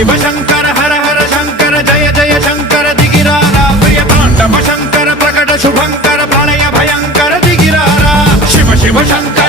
शिव शंकर हर हर शंकर जय जय शंकर दिगिरारा प्रिय तांडव शंकर प्रकट शुभंकर प्रलय भयंकर दिगिरारा शिव शिव शंकर